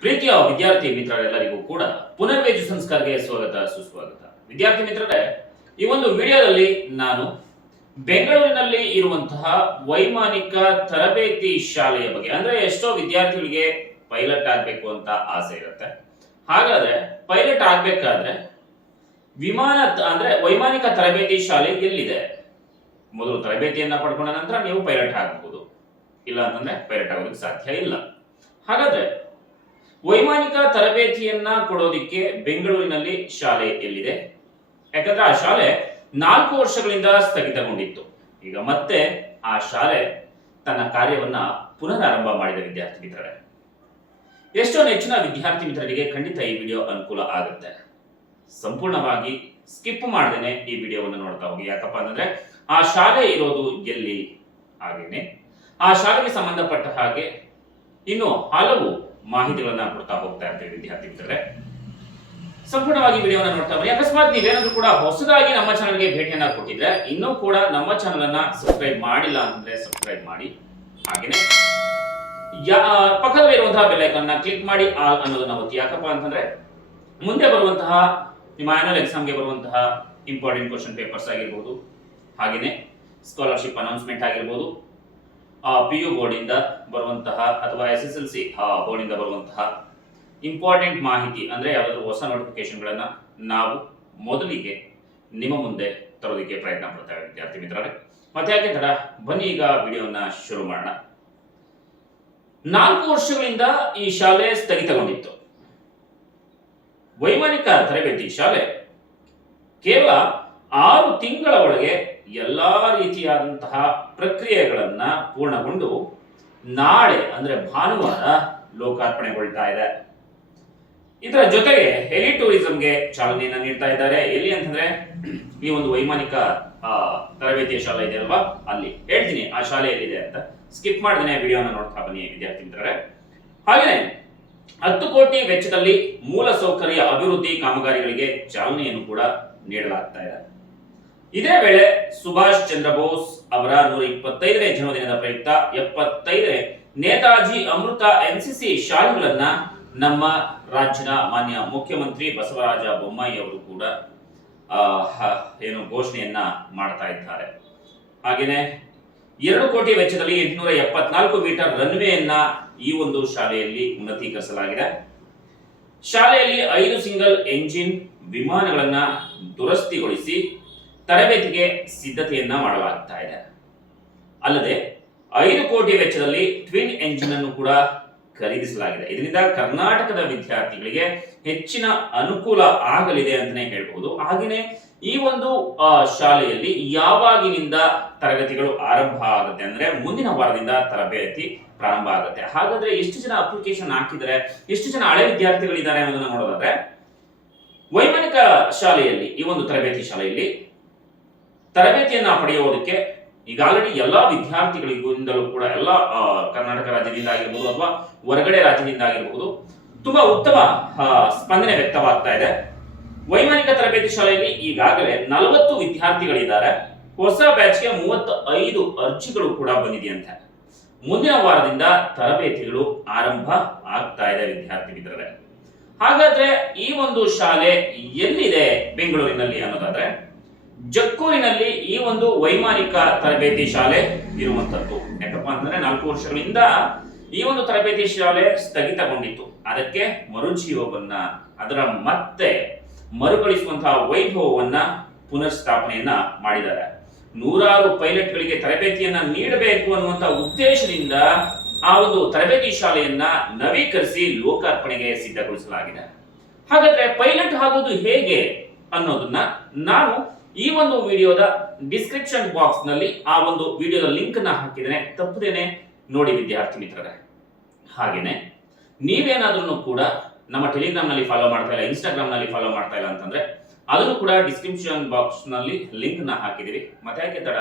ಪ್ರೀತಿಯ ವಿದ್ಯಾರ್ಥಿ ಮಿತ್ರರೆಲ್ಲರಿಗೂ ಕೂಡ ಪುನರ್ವೇಜು ಸಂಸ್ಕಾರಕ್ಕೆ ಸ್ವಾಗತ, ಸುಸ್ವಾಗತ. ವಿದ್ಯಾರ್ಥಿ ಮಿತ್ರರೇ, ಈ ಒಂದು ವಿಡಿಯೋದಲ್ಲಿ ನಾನು ಬೆಂಗಳೂರಿನಲ್ಲಿ ಇರುವಂತಹ ವೈಮಾನಿಕ ತರಬೇತಿ ಶಾಲೆಯ ಬಗ್ಗೆ, ಅಂದ್ರೆ ಎಷ್ಟೋ ವಿದ್ಯಾರ್ಥಿಗಳಿಗೆ ಪೈಲಟ್ ಆಗ್ಬೇಕು ಅಂತ ಆಸೆ ಇರುತ್ತೆ. ಹಾಗಾದ್ರೆ ಪೈಲಟ್ ಆಗ್ಬೇಕಾದ್ರೆ ವಿಮಾನ ಅಂದ್ರೆ ವೈಮಾನಿಕ ತರಬೇತಿ ಶಾಲೆ ಎಲ್ಲಿದೆ? ಮೊದಲು ತರಬೇತಿಯನ್ನ ಪಡ್ಕೊಂಡ ನಂತರ ನೀವು ಪೈಲಟ್ ಆಗಬಹುದು. ಇಲ್ಲ ಅಂತಂದ್ರೆ ಪೈಲಟ್ ಆಗೋದಕ್ಕೆ ಸಾಧ್ಯ ಇಲ್ಲ. ಹಾಗಾದ್ರೆ ವೈಮಾನಿಕ ತರಬೇತಿಯನ್ನ ಕೊಡೋದಿಕ್ಕೆ ಬೆಂಗಳೂರಿನಲ್ಲಿ ಶಾಲೆ ಎಲ್ಲಿದೆ? ಯಾಕಂದ್ರೆ ಆ ಶಾಲೆ ನಾಲ್ಕು ವರ್ಷಗಳಿಂದ ಸ್ಥಗಿತಗೊಂಡಿತ್ತು. ಈಗ ಮತ್ತೆ ಆ ಶಾಲೆ ತನ್ನ ಕಾರ್ಯವನ್ನ ಪುನರಾರಂಭ ಮಾಡಿದ ವಿದ್ಯಾರ್ಥಿ ಮಿತ್ರರೇ. ಎಷ್ಟೋ ನೆಚ್ಚಿನ ವಿದ್ಯಾರ್ಥಿ ಮಿತ್ರರಿಗೆ ಖಂಡಿತ ಈ ವಿಡಿಯೋ ಅನುಕೂಲ ಆಗುತ್ತೆ. ಸಂಪೂರ್ಣವಾಗಿ ಸ್ಕಿಪ್ ಮಾಡ್ದೇನೆ ಈ ವಿಡಿಯೋವನ್ನು ನೋಡ್ತಾ ಹೋಗಿ. ಯಾಕಪ್ಪ ಅಂದ್ರೆ ಆ ಶಾಲೆ ಇರೋದು ಎಲ್ಲಿ? ಹಾಗೇನೆ. ಆ ಶಾಲೆಗೆ ಸಂಬಂಧಪಟ್ಟ ಹಾಗೆ ಇನ್ನು ಹಲವು ಮಾಹಿತಿಗಳನ್ನ ಕೊಡ್ತಾ ಹೋಗ್ತಾ ಇರ್ತೀವಿ ವಿದ್ಯಾರ್ಥಿ ಮಿತ್ರರೇ. ಸಂಪೂರ್ಣವಾಗಿ ವಿಡಿಯೋನ ನೋಡ್ತಾ ಬನ್ನಿ. ಅಕಸ್ಮಾತ್ ನೀವೇನಾದ್ರೂ ಕೂಡ ಹೊಸದಾಗಿ ನಮ್ಮ ಚಾನಲ್ಗೆ ಭೇಟಿಯನ್ನ ಕೊಟ್ಟಿದ್ರೆ ಇನ್ನೂ ಕೂಡ ನಮ್ಮ ಚಾನಲ್ ಅನ್ನ ಸಬ್ಸ್ಕ್ರೈಬ್ ಮಾಡಿಲ್ಲ ಅಂದ್ರೆ ಸಬ್ಸ್ಕ್ರೈಬ್ ಮಾಡಿ. ಹಾಗೇನೆ ಪಕ್ಕದಲ್ಲಿರುವಂತಹ ಬೆಲ್ ಐಕಾನ್ ಕ್ಲಿಕ್ ಮಾಡಿ ಆಲ್ ಅನ್ನೋದನ್ನ ಒತ್ತಿ. ಯಾಕಪ್ಪ ಅಂತಂದ್ರೆ ಮುಂದೆ ಬರುವಂತಹ ನಿಮ್ಮ ಆನ್ಯಲ್ ಎಕ್ಸಾಮ್ಗೆ ಬರುವಂತಹ ಇಂಪಾರ್ಟೆಂಟ್ ಕ್ವಶನ್ ಪೇಪರ್ಸ್ ಆಗಿರ್ಬೋದು. ಹಾಗೆಯೇ ಸ್ಕಾಲರ್ಶಿಪ್ ಅನೌನ್ಸ್ಮೆಂಟ್ ಆಗಿರ್ಬೋದು. ಪಿ ಯು ಬೋರ್ಡಿಂದ ಬರುವಂತಹ ಅಥವಾ ಎಸ್ ಎಸ್ ಎಲ್ ಸಿ ಬೋರ್ಡಿಂದ ಬರುವಂತಹ ಇಂಪಾರ್ಟೆಂಟ್ ಮಾಹಿತಿ ಅಂದರೆ ಯಾವುದಾದ್ರೂ ಹೊಸ ನೋಟಿಫಿಕೇಶನ್ಗಳನ್ನು ನಾವು ಮೊದಲಿಗೆ ನಿಮ್ಮ ಮುಂದೆ ತರೋದಕ್ಕೆ ಪ್ರಯತ್ನ ಪಡ್ತೇವೆ ವಿದ್ಯಾರ್ಥಿ ಮಿತ್ರರೇ. ಮತ್ತೆ ಯಾಕೆ ತಡ? ಬನ್ನಿ ಈಗ ವಿಡಿಯೋನ ಶುರು ಮಾಡೋಣ. ನಾಲ್ಕು ವರ್ಷಗಳಿಂದ ಈ ಶಾಲೆ ಸ್ಥಗಿತಗೊಂಡಿತ್ತು. ವೈಮಾನಿಕ ತರಬೇತಿ ಶಾಲೆ ಕೇವಲ ಆರು ತಿಂಗಳ ಒಳಗೆ ಎಲ್ಲಾ ರೀತಿಯಾದಂತಹ ಪ್ರಕ್ರಿಯೆಗಳನ್ನು ಪೂರ್ಣಗೊಂಡು ನಾಳೆ, ಅಂದ್ರೆ ಭಾನುವಾರ ಲೋಕಾರ್ಪಣೆಗೊಳ್ತಾ ಇದೆ. ಇದರ ಜೊತೆಗೆ ಹೆಲಿ ಟೂರಿಸಂಗೆ ಚಾಲನೆಯನ್ನ ನೀಡ್ತಾ ಇದ್ದಾರೆ. ಎಲ್ಲಿ ಅಂತಂದ್ರೆ ಈ ಒಂದು ವೈಮಾನಿಕ ತರಬೇತಿಯ ಶಾಲೆ ಇದೆ ಅಲ್ವಾ? ಅಲ್ಲಿ. ಹೇಳ್ತೀನಿ, ಆ ಶಾಲೆ ಎಲ್ಲಿದೆ ಅಂತ. ಸ್ಕಿಪ್ ಮಾಡಿದ್ರೆ ವಿಡಿಯೋನ ನೋಡ್ತಾ ಬನ್ನಿ ವಿದ್ಯಾರ್ಥಿ ಮಿತ್ರರೇ ಹಾಗೇನೆ, ಹತ್ತು ಕೋಟಿ ವೆಚ್ಚದಲ್ಲಿ ಮೂಲ ಸೌಕರ್ಯ ಅಭಿವೃದ್ಧಿ ಕಾಮಗಾರಿಗಳಿಗೆ ಚಾಲನೆಯನ್ನು ಕೂಡ ನೀಡಲಾಗ್ತಾ ಇದೆ. ಇದೇ ವೇಳೆ ಸುಭಾಷ್ ಚಂದ್ರ ಬೋಸ್ ಅವರ ನೂರ ಇಪ್ಪತ್ತೈದನೇ ಜನ್ಮದಿನದ ಪ್ರಯುಕ್ತ ಎಪ್ಪತ್ತೈದನೇ ನೇತಾಜಿ ಅಮೃತ ಎನ್ಸಿಸಿ ಶಾಲೆಗಳನ್ನ ನಮ್ಮ ರಾಜ್ಯದ ಮಾನ್ಯ ಮುಖ್ಯಮಂತ್ರಿ ಬಸವರಾಜ ಬೊಮ್ಮಾಯಿ ಅವರು ಕೂಡ ಏನು ಘೋಷಣೆಯನ್ನ ಮಾಡ್ತಾ ಇದ್ದಾರೆ. ಹಾಗೇನೆ ಎರಡು ಕೋಟಿ ವೆಚ್ಚದಲ್ಲಿ ಎಂಟುನೂರ ಎಪ್ಪತ್ನಾಲ್ಕು ಮೀಟರ್ ರನ್ವೇಯನ್ನ ಈ ಒಂದು ಶಾಲೆಯಲ್ಲಿ ಉನ್ನತೀಕರಿಸಲಾಗಿದೆ. ಶಾಲೆಯಲ್ಲಿ ಐದು ಸಿಂಗಲ್ ಎಂಜಿನ್ ವಿಮಾನಗಳನ್ನ ದುರಸ್ತಿಗೊಳಿಸಿ ತರಬೇತಿಗೆ ಸಿದ್ಧತೆಯನ್ನ ಮಾಡಲಾಗ್ತಾ ಇದೆ. ಅಲ್ಲದೆ ಐದು ಕೋಟಿ ವೆಚ್ಚದಲ್ಲಿ ಟ್ವಿನ್ ಎಂಜಿನ್ ಅನ್ನು ಕೂಡ ಖರೀದಿಸಲಾಗಿದೆ. ಇದರಿಂದ ಕರ್ನಾಟಕದ ವಿದ್ಯಾರ್ಥಿಗಳಿಗೆ ಹೆಚ್ಚಿನ ಅನುಕೂಲ ಆಗಲಿದೆ ಅಂತಾನೆ ಹೇಳ್ಬಹುದು ಹಾಗೆಯೇ ಈ ಒಂದು ಶಾಲೆಯಲ್ಲಿ ಯಾವಾಗಿನಿಂದ ತರಗತಿಗಳು ಆರಂಭ ಆಗುತ್ತೆ ಅಂದ್ರೆ ಮುಂದಿನ ವಾರದಿಂದ ತರಬೇತಿ ಪ್ರಾರಂಭ ಆಗುತ್ತೆ. ಹಾಗಾದ್ರೆ ಎಷ್ಟು ಜನ ಅಪ್ಲಿಕೇಶನ್ ಹಾಕಿದರೆ ಎಷ್ಟು ಜನ ಹಳೆ ವಿದ್ಯಾರ್ಥಿಗಳಿದ್ದಾರೆ ಅನ್ನೋದನ್ನ ನೋಡೋದಾದ್ರೆ, ವೈಮಾನಿಕ ಶಾಲೆಯಲ್ಲಿ, ಈ ಒಂದು ತರಬೇತಿ ಶಾಲೆಯಲ್ಲಿ ತರಬೇತಿಯನ್ನ ಪಡೆಯುವುದಕ್ಕೆ ಈಗ ಆಲ್ರೆಡಿ ಎಲ್ಲಾ ವಿದ್ಯಾರ್ಥಿಗಳಿಗಿಂದಲೂ ಕೂಡ ಎಲ್ಲ ಕರ್ನಾಟಕ ರಾಜ್ಯದಿಂದ ಆಗಿರ್ಬೋದು ಅಥವಾ ಹೊರಗಡೆ ರಾಜ್ಯದಿಂದ ಆಗಿರ್ಬೋದು ತುಂಬಾ ಉತ್ತಮ ಸ್ಪಂದನೆ ವ್ಯಕ್ತವಾಗ್ತಾ ಇದೆ. ವೈಮಾನಿಕ ತರಬೇತಿ ಶಾಲೆಯಲ್ಲಿ ಈಗಾಗಲೇ ನಲವತ್ತು ವಿದ್ಯಾರ್ಥಿಗಳಿದ್ದಾರೆ. ಹೊಸ ಬ್ಯಾಚ್ಗೆ ಮೂವತ್ತ ಐದು ಅರ್ಜಿಗಳು ಕೂಡ ಬಂದಿದೆಯಂತೆ. ಮುಂದಿನ ವಾರದಿಂದ ತರಬೇತಿಗಳು ಆರಂಭ ಆಗ್ತಾ ಇದೆ ವಿದ್ಯಾರ್ಥಿ ಮಿತ್ರರೇ. ಹಾಗಾದ್ರೆ ಈ ಒಂದು ಶಾಲೆ ಎಲ್ಲಿದೆ ಬೆಂಗಳೂರಿನಲ್ಲಿ ಅನ್ನೋದಾದ್ರೆ ಜಕ್ಕೂರಿನಲ್ಲಿ ಈ ಒಂದು ವೈಮಾನಿಕ ತರಬೇತಿ ಶಾಲೆ ಇರುವಂತದ್ದು. ಯಾಕಪ್ಪ ಅಂತಂದ್ರೆ ನಾಲ್ಕು ವರ್ಷಗಳಿಂದ ಈ ಒಂದು ತರಬೇತಿ ಶಾಲೆ ಸ್ಥಗಿತಗೊಂಡಿತ್ತು. ಅದಕ್ಕೆ ಮರುಜೀವವನ್ನ, ಅದರ ಮತ್ತೆ ಮರುಕಳಿಸುವಂತಹ ವೈಭವವನ್ನ ಪುನರ್ಸ್ಥಾಪನೆಯನ್ನ ಮಾಡಿದ್ದಾರೆ. ನೂರಾರು ಪೈಲಟ್ಗಳಿಗೆ ತರಬೇತಿಯನ್ನ ನೀಡಬೇಕು ಅನ್ನುವಂತ ಉದ್ದೇಶದಿಂದ ಆ ಒಂದು ತರಬೇತಿ ಶಾಲೆಯನ್ನ ನವೀಕರಿಸಿ ಲೋಕಾರ್ಪಣೆಗೆ ಸಿದ್ಧಗೊಳಿಸಲಾಗಿದೆ. ಹಾಗಾದ್ರೆ ಪೈಲಟ್ ಆಗೋದು ಹೇಗೆ ಅನ್ನೋದನ್ನ ನಾನು ಈ ಒಂದು ವಿಡಿಯೋದ ಡಿಸ್ಕ್ರಿಪ್ಷನ್ ಬಾಕ್ಸ್ನಲ್ಲಿ ಆ ಒಂದು ವಿಡಿಯೋದ ಲಿಂಕ್ನ ಹಾಕಿದ್ದೇನೆ. ತಪ್ಪದೇನೆ ನೋಡಿ ವಿದ್ಯಾರ್ಥಿ ಮಿತ್ರರೇ. ಹಾಗೇನೆ ನೀವೇನಾದ್ರೂ ಕೂಡ ನಮ್ಮ ಟೆಲಿಗ್ರಾಮ್ನಲ್ಲಿ ಫಾಲೋ ಮಾಡ್ತಾ ಇಲ್ಲ ಇನ್ಸ್ಟಾಗ್ರಾಮ್ನಲ್ಲಿ ಫಾಲೋ ಮಾಡ್ತಾ ಇಲ್ಲ ಅಂತಂದ್ರೆ, ಅದನ್ನು ಕೂಡ ಡಿಸ್ಕ್ರಿಪ್ಷನ್ ಬಾಕ್ಸ್ನಲ್ಲಿ ಲಿಂಕ್ನ ಹಾಕಿದಿರಿ ಮತ್ತೆ ಯಾಕೆ ತಡ?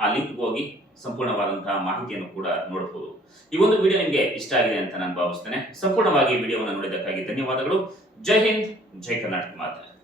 ಆ ಲಿಂಕ್ ಹೋಗಿ ಸಂಪೂರ್ಣವಾದಂತಹ ಮಾಹಿತಿಯನ್ನು ಕೂಡ ನೋಡಬಹುದು ಈ ಒಂದು ವಿಡಿಯೋ ನಿಮಗೆ ಇಷ್ಟ ಆಗಿದೆ ಅಂತ ನಾನು ಭಾವಿಸ್ತೇನೆ. ಸಂಪೂರ್ಣವಾಗಿ ವಿಡಿಯೋವನ್ನು ನೋಡಿದ್ದಕ್ಕಾಗಿ ಧನ್ಯವಾದಗಳು. ಜೈ ಹಿಂದ್, ಜೈ ಕರ್ನಾಟಕ ಮಾತೆ.